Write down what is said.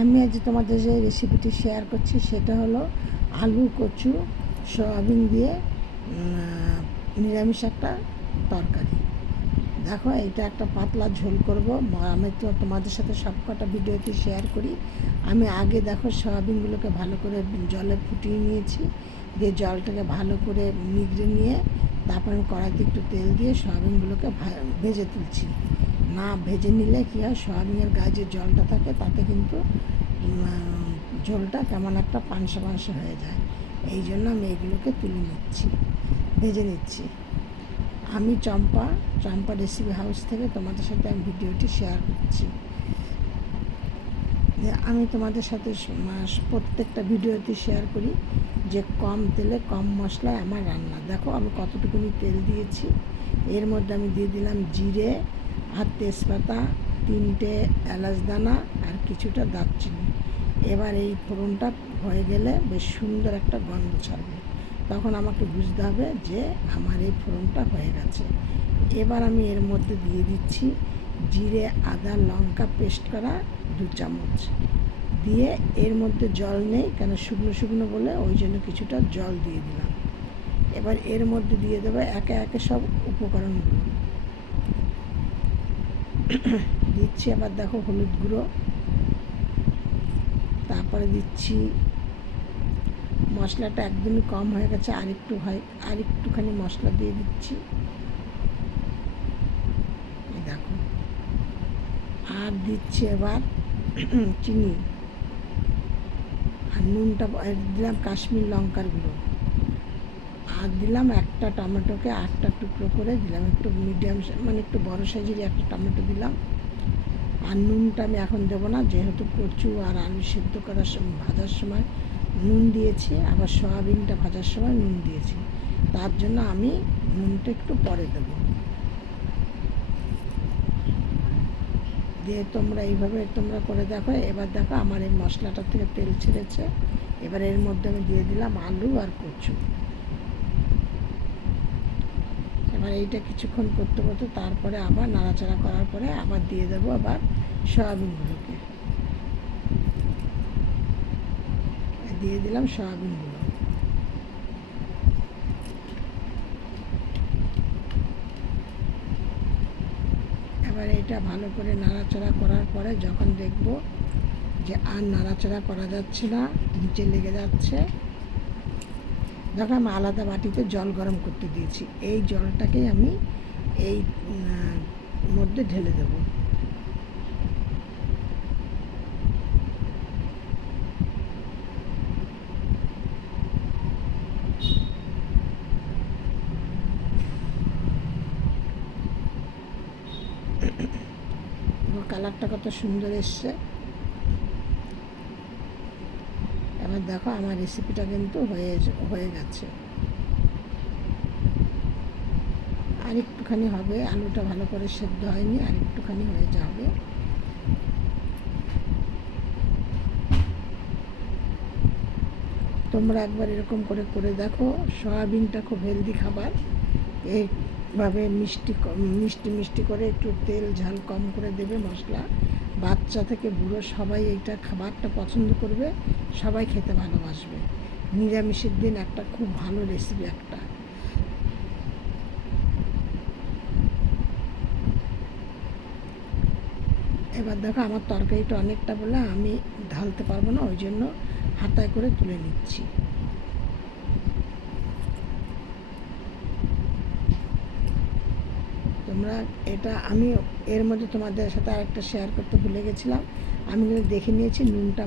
আমি আজ তোমাদের যে রেসিপিটি শেয়ার করছি সেটা হলো আলু, কচু, সয়াবিন দিয়ে নিরামিষ একটা তরকারি। দেখো, এটা একটা পাতলা ঝোল করব। আমি তো তোমাদের সাথে সবকটা ভিডিওতে শেয়ার করি। আমি আগে দেখো সয়াবিনগুলোকে ভালো করে জলে ফুটিয়ে নিয়েছি, দিয়ে জলটাকে ভালো করে নিগড়ে নিয়ে তারপর আমি কড়াইতে একটু তেল দিয়ে সয়াবিনগুলোকে ভেজে তুলছি। না ভেজে নিলে কী হয়, সয়াবিনের গায়ে যে জলটা থাকে তাতে কিন্তু ঝোলটা কেমন একটা পানসে পানসে হয়ে যায়। এই জন্য আমি এগুলোকে তুলে নিচ্ছি, ভেজে নিচ্ছি। আমি চম্পা রেসিপি হাউস থেকে তোমাদের সাথে আমি ভিডিওটি শেয়ার করছি। আমি তোমাদের সাথে প্রত্যেকটা ভিডিওতে শেয়ার করি যে কম তেলে কম মশলায় আমার রান্না। দেখো আমি কতটুকুনি তেল দিয়েছি। এর মধ্যে আমি দিয়ে দিলাম জিরে আর তেজপাতা, 3টে এলাচ দানা আর কিছুটা দারচিনি। এবার এই ফোড়নটা হয়ে গেলে বেশ সুন্দর একটা গন্ধ ছাড়বে, তখন আমাকে বুঝতে হবে যে আমার এই ফোড়নটা হয়ে গেছে। এবার আমি এর মধ্যে দিয়ে দিচ্ছি জিরে, আদা, লঙ্কা পেস্ট করা 2 চামচ দিয়ে, এর মধ্যে জল নেই কেন শুকনো শুকনো বলে ওই জন্য কিছুটা জল দিয়ে দিলাম। এবার এর মধ্যে দিয়ে দেবো একে একে সব উপকরণগুলো দিচ্ছি। আবার দেখো হলুদ গুঁড়ো, তারপরে দিচ্ছি মশলাটা একদমই কম হয়ে গেছে, আরেকটুখানি মশলা দিয়ে দিচ্ছি। দেখো, আর দিচ্ছি এবার চিনি, আর নুনটা দিলাম কাশ্মীর লঙ্কার গুঁড়ো, আর দিলাম একটা টমেটোকে 8টা টুকরো করে দিলাম, একটু মিডিয়াম মানে একটু বড় সাইজের একটা টমেটো দিলাম। আর নুনটা আমি এখন দেবো না, যেহেতু কচু আর আলু সেদ্ধ করার সময় ভাজার সময় নুন দিয়েছি, আবার সয়াবিনটা ভাজার সময় নুন দিয়েছি, তার জন্য আমি নুনটা একটু পরে দেবো। দিয়ে তোমরা এইভাবে করে দেখো। এবার দেখো আমার এই মশলাটার থেকে তেল ছেড়েছে। এবার এর মধ্যে আমি দিয়ে দিলাম আলু আর কচু। এবার এইটা কিছুক্ষণ করতে করতে তারপরে আবার নাড়াচাড়া করার পরে আবার দিয়ে দেবো আবার সয়াবিনগুলোকে, দিয়ে দিলাম সয়াবিনগুলো। এবার এটা ভালো করে নাড়াচাড়া করার পরে যখন দেখব যে আর নাড়াচাড়া করা যাচ্ছে না, নিচে লেগে যাচ্ছে, দেখো আমি আলাদা বাটিতে জল গরম করতে দিয়েছি। এই জলটাকেই আমি এই মধ্যে ঢেলে দেব। কালারটা কত সুন্দর এসছে। এবার দেখো আমার রেসিপিটা কিন্তু হয়ে গেছে। আর একটুখানি হবে, আলুটা ভালো করে সেদ্ধ হয়নি, আর একটুখানি হয়ে যাবে। তোমরা একবার এরকম করে দেখো। সয়াবিনটা খুব হেলদি খাবার। এইভাবে মিষ্টি করে একটু তেল ঝাল কম করে দেবে মশলা। বাচ্চা থেকে বুড়ো সবাই এইটা খাবারটা পছন্দ করবে, সবাই খেতে ভালোবাসবে। নিরামিষের দিন একটা খুব ভালো রেসিপি একটা। এবার দেখো আমার তরকারিটা অনেকটা বলে আমি ঢালতে পারবো না, ওই জন্য হাতায় করে তুলে নিচ্ছি। তোমরা এটা আমি এর মধ্যে তোমাদের সাথে আরেকটা শেয়ার করতে ভুলে গেছিলাম, আমি কিন্তু দেখে নিয়েছি নুনটা